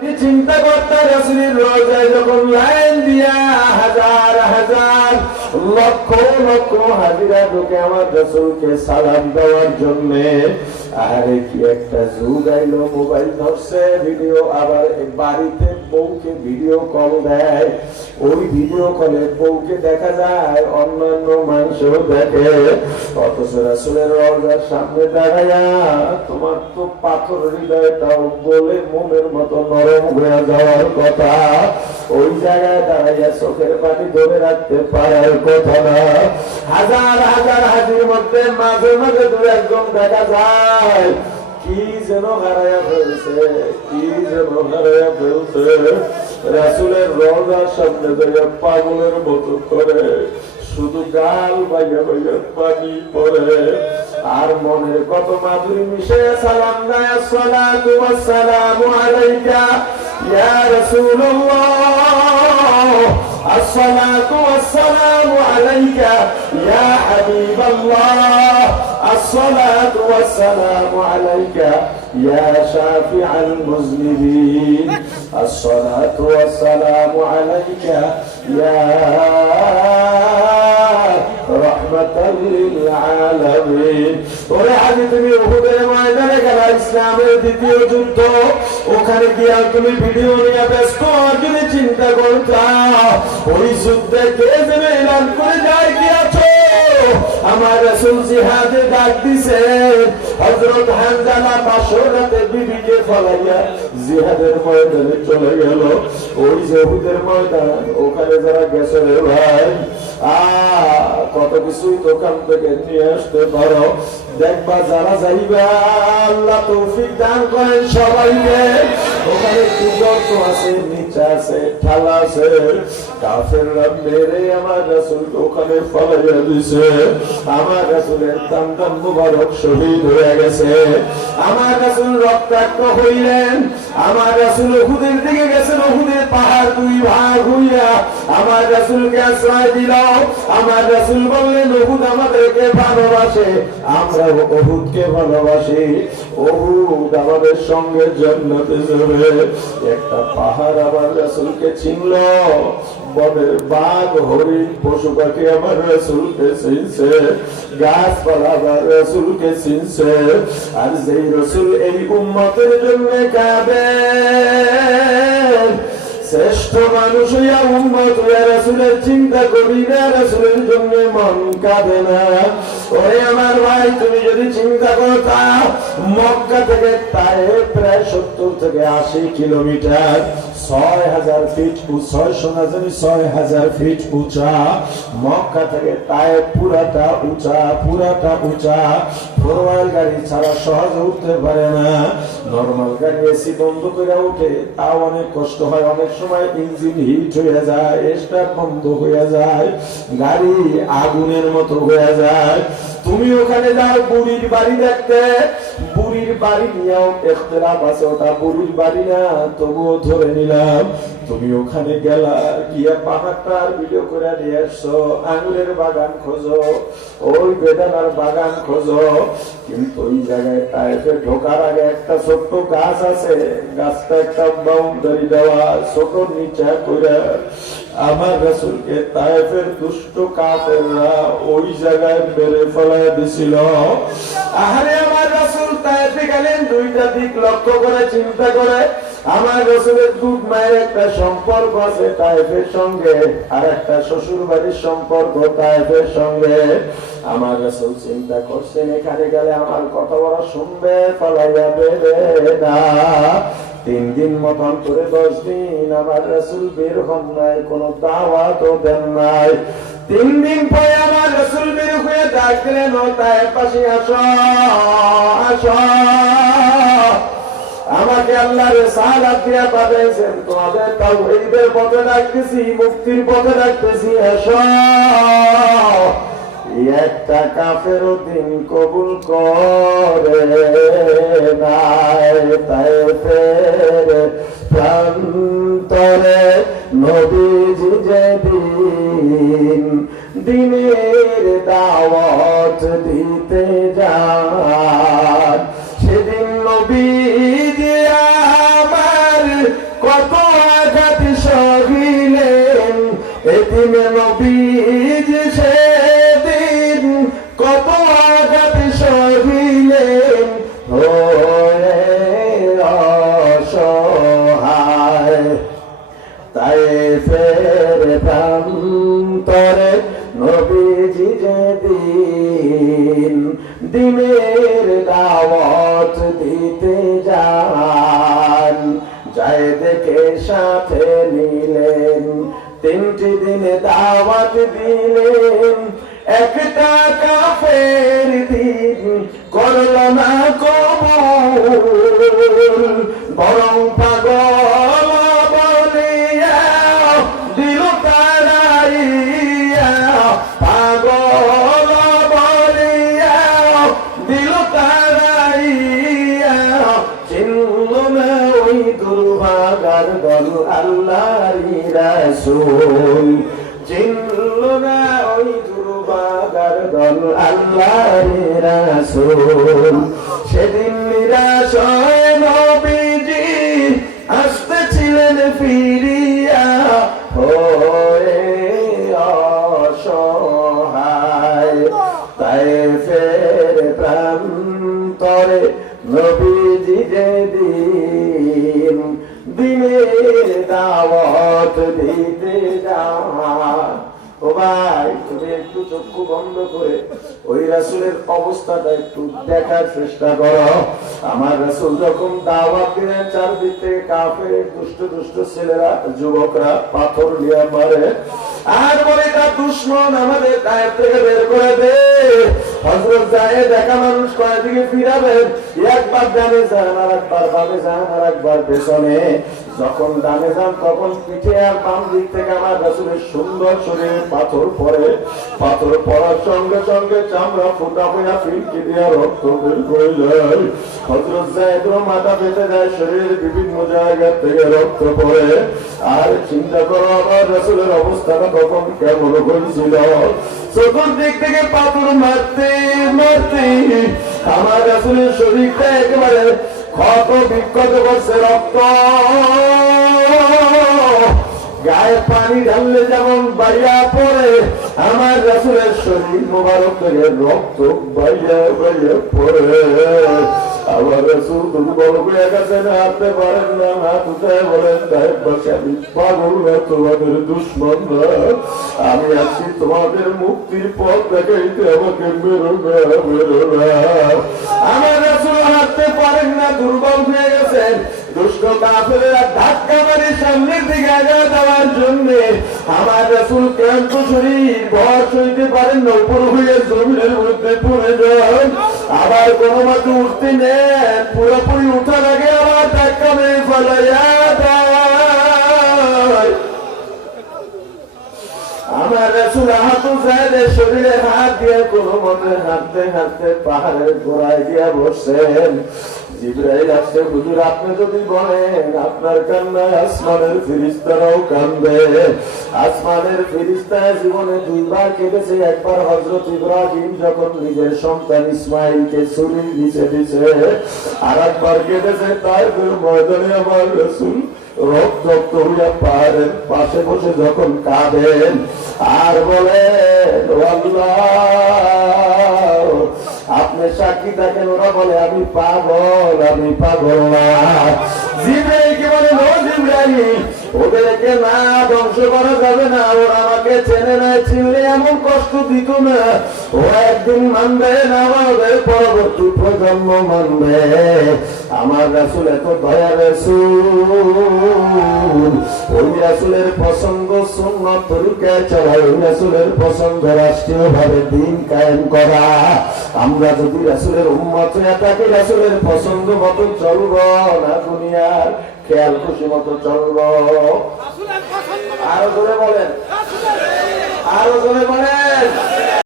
চিন্তা করতে রাসূলের রোজায় যখন লাইন দিয়া হাজার হাজার লক্ষ লক্ষ হাজিরা ঢুকে আমার রাসূলকে সালাম দেওয়ার জন্য। আরে কি একটা যুগ আইলো, মোবাইল ধরছে, ভিডিও, আবার বাড়িতে বউকে ভিডিও কল দেয়, ওই ভিডিও কলে বউকে দেখা যায়, অন্যান্য মানুষও দেখে, অথচ রাসূলের রওজার সামনে দাঁড়ায়া তোমার তো পাথর হৃদয়টাও বলে মনের মতো নরম হয়ে যাওয়ার কথা, ওই জায়গায় দাঁড়াইয়া চোখের পানি ধরে রাখতে পারার কথা না। হাজার হাজার হাজির মধ্যে মাঝে মাঝে দু একজন দেখা যায় কি যেন হারাইয়া ফেলছে, কি যেন হারাইয়া ফেলছে। রাসূলের রওজার সামনে দাঁড়িয়ে পাগলের মতো করে শুধু গাল বাইয়া বাইয়া পানি পড়ে, আর মনের কত মাধুরী মিশে সালাম দেয়। আসসালাতু ওয়াসসালামু আলাইকা ইয়া রাসূলুল্লাহ, আসসালাতু ওয়াসসালামু আলাইকা ইয়া হাবিবাল্লাহ, আসসালাতু ওয়াসসালামু আলাইকা ইয়া শাফিআল মুযনিবিন, আসসালাতু ওয়াসসালামু আলাইকা ইয়া রাহমাতাল লিল আলামিন। ওরে আজ তুমি উহুদের ময়দানে গেলা, ইসলামের দ্বিতীয় যুদ্ধ, ওখানে গিয়া তুমি ভিডিও নিয়ে ব্যস্ত, আর যদি চিন্তা করতা ওই যুদ্ধে কে যেন এলান করে যায় কি আছো, আমার রাসূল জিহাদে ডাক দিছে। হযরত হানজালা বাসরাতে বিবিকে ফলাইয়া জিহাদের ময়দানে চলে গেল। ওই যে উহুদের ময়দান, ওখানে যারা গেছে রে ভাই, কত কিছু দোকান থেকে নিয়ে আসতে পারো, দেখবা যারা যাইবা আল্লাহ তৌফিক দান করেন সবাইকে। ওখানে দুর্গত আছে, নিচা আছে, ঠালা আছে, কাফেররা মেরে আমার রাসূলকে ওখানে ফলাইয়া দিছে। আমার রাসূলের দাম মুবারক শহীদ হয়ে গেছে, আমার রাসূল রক্তাক্ত হইলেন। আমার রাসূল উহুদের দিকে গেছেন, উহুদের পাহাড় দুই ভাগ হইয়া আমার রাসূলকে আশ্রয় দিল। আমার রাসূল বললেন উহুদ আমাদেরকে ভালোবাসে, আমরা উহুদকে ভালোবাসি, উহুদ আমাদের সঙ্গে জান্নাতে যাবে। একটা পাহাড় আমার রাসূলকে চিনল, বনের বাঘ, হরিণ, পশু পাখি আমার রাসূলকে চিনছে, গাছপালা আমার রাসূলকে চিনছে। আর যেই রাসূল এই উম্মতের জন্য কাঁদে, শ্রেষ্ঠ মানুষ হইয়া উম্মত হইয়া রাসূলের চিন্তা করি না, রাসূলের জন্য মন কাঁদে না। ওরে আমার ভাই, তুমি যদি চিন্তা করতা মক্কা থেকে তায়েফ প্রায় 70 থেকে 80 কিলোমিটার, 6000 ফিট, 6000 ফিট উঁচা, মক্কা থেকে তায়েফ পুরাটা উঁচা, পুরাটা উঁচা, ফোরওয়াল গাড়ি ছাড়া সহজে উঠতে পারে না, নরমাল গাড়ি এসি বন্ধ করে উঠে তাও অনেক কষ্ট হয়, অনেক সময় ইঞ্জিন হিট হয়ে যায়, স্টার্ট বন্ধ হয়ে যায়, গাড়ি আগুনের মতো হয়ে যায়। তুমি ওখানে যাও বুড়ির বাড়ি দেখতে, বুড়ির বাড়ি নিয়েও ইখতিলাফ আছে, ওটা বুড়ির বাড়ি না, তবুও ধরে নিলাম। তুমি ওখানে গেলা, গিয়া পাহাড়টার ভিডিও করে নিয়ে আসছো, আঙুরের বাগান খোঁজো, ওই বেদানার বাগান খোঁজো, কিন্তু ওই জায়গায় তায়েফে ঢোকার আগে একটা ছোট্ট গাছ আছে, গাছটা একটা বাউন্ডারি দেওয়া, ছোট নিচা করে আমার রাসূলকে তায়েফের দুষ্ট কাফেররা ওই জায়গায় মেরে ফেলায় দিছিল। আরে আমার রাসূল তায়েফে গেলেন, দুইটা দিক লক্ষ্য করে চিন্তা করে, আমার রাসূলের দুধ মায়ের একটা সম্পর্ক আছে তায়েফের সঙ্গে, আর একটা শ্বশুর বাড়ির সম্পর্ক তায়েফের সঙ্গে। আমার রাসূল চিন্তা করছেন এখানে গেলে আমার কথা বলা শুনবে, ফলাইয়া দেবে না। 3 দিন মতন করে 10 দিন আমার রাসূল বের হন নাই, কোনো দাওয়াতও দেন নাই। 3 দিন পরে আমার রাসূল বের হয়ে ডাক দিলেন, ও তায়েফ পাশে আসো, আসো, আমাকে আল্লাহ রিসালাত দিয়া পাঠাইছেন, তোমাদের তাওহীদের পথে ডাকতেছি, মুক্তির পথে ডাকতেছি, এসো। একটা কাফের দিন কবুল করে নাই, তায়েফের প্রান্তরে নবীজি যেদিন দিনের দাওয়াত দিতে যান, সেদিন নবীজি আমার কত আঘাত সহিলেন এতিমে নবীজি সেদিন, কত আঘাত সহিলেন হয়ে অসহায়। তায়েফের প্রান্তরে নবীজি যেদিন দিনের দাওয়াত দিতে যান, যায় দেখে সাথে নিলেন, 3টি দিনে দাওয়াত দিলেন। একটা কাফের দিন করল না কবুল, বরং পাগল বলিয়া দিল তাড়াইয়া, পাগল বলিয়া দিল তাড়াইয়া। চিনল না ওই দুর্ভাগার দল আল্লাহরই রাসূল, চিনল না ওই দুর্ভাগার দল আল্লাহরই রাসূল। সেদিন নিরাশ হয়ে নবীজি আসতেছিলেন ফিরিয়া, হয়ে অসহায়। তায়েফের প্রান্তরে নবীজি যেদিন দিনের দাওয়াত দিতে যান। ও ভাই, তুমি একটু চক্ষু বন্ধ করে ওই রাসূলের অবস্থাটা একটু দেখার চেষ্টা করো। আমার রাসূল যখন দাওয়াত দিলেন, চারদিক থেকে কাফের দুষ্ট দুষ্ট ছেলেরা, যুবকরা পাথর নিয়ে মারে আর বলে তার দুশমন আমাদের গায়েব থেকে বের করে দে। হযরত যায় দেখা মানুষ কয়েকদিকে ফিরাবেন, একবার ডানে যান আর একবার বামে যান আর একবার পেছনে। যখন ডানে যান তখন পিঠে আর বাম দিক থেকে আমার রাসূলের সুন্দর শরীরে পাথর পড়ে। পাথর পড়ার সঙ্গে সঙ্গে চামড়া ফুটা হইয়া ফিনকি দিয়া রক্ত বের হয়ে যায়। হযরত যায়েদের মাথা ফেটে যায়, শরীরের বিভিন্ন জায়গা থেকে রক্ত পড়ে। আর চিন্তা করো আমার রাসূলের অবস্থাটা তখন কেমন হয়েছিল। চতুর্দিক থেকে পাথর মারতে মারতে আমার রাসূলের শরীরটা একেবারে ক্ষত বিক্ষত করছে, রক্ত গায়ে পানি ঢাললে যেমন বাইয়া পড়ে, আমার রাসূলের শরীর মোবারক থেকে রক্ত বাইয়া বাইয়া পড়ে। আমার রাসূল দুর্বল হয়ে গেছেন, হাঁটতে পারেন না, হাত উঠে বলেন তায়েফবাসী আমি পাগল না, তোমাদের দুশমন না, আমি আছি তোমাদের মুক্তির পথ দেখাইতে, আমাকে মেরো না মেরো না। আমার রাসূল হাঁটতে পারেন না, দুর্বল হয়ে গেছেন। দুষ্ট কাফেররা ধাক্কা মারে সামনের দিকে আগায় দেওয়ার জন্য আমার রাসূল ক্লান্ত শরীর ভর সইতে পারেন না, উপর হয়ে জমিনের মধ্যে পড়ে যান। আবার কোনো মতে উঠতে নেন, পুরোপুরি উঠার আগে আবার ধাক্কা মেরে ফেলাইয়া দেয়। আমার রাসূল আহত যায়েদের শরীরে হাত দিয়ে কোনো মতে হাঁটতে হাঁটতে পাহাড়ের গোড়ায় গিয়া বসছেন। জিবরাইল আসছে, হুজুর আপনি যদি বলেন আপনার কান্নায় আসমানের ফেরেশতারাও কান্দে। আসমানের ফেরেশতা জীবনে 2 বার কেঁদেছে। একবার হযরত ইব্রাহিম যখন নিজের সন্তান ইসমাঈলকে ছুরির নিচে দিয়েছে, আর একবার কেঁদেছে তায়েফের ময়দানে আমার রাসূল রক্তাক্ত হইয়া পাহাড়ের পাশে বসে যখন কাঁদেন আর বলেন আল্লাহ আপনি সাক্ষী থাকেন। ওরা বলে আমি পাগল, আমি পাগল না। জিবরাইলকে বলে ও জিবরাইল, ওদেরকে না ধ্বংস করা যাবে না, ওরা আমাকে চেনে না, চিনলে এমন কষ্ট দিত না। ও একদিন মানবে না, আমাদের পরবর্তী প্রজন্ম মানবে। আমার রাসূল এত দয়া রাসূল, ওই রাসূলের পছন্দ সুন্নাত তরিকায় চলা, ওই রাসূলের পছন্দ রাষ্ট্রীয় ভাবে দ্বীন কায়েম করা। আমরা যদি রাসূলের উম্মত হয়ে থাকি, রাসূলের পছন্দ মতো চলবো না, দুনিয়ার খেয়াল খুশি মতো চলবো। আরো জোরে বলেন, আরো জোরে বলেন।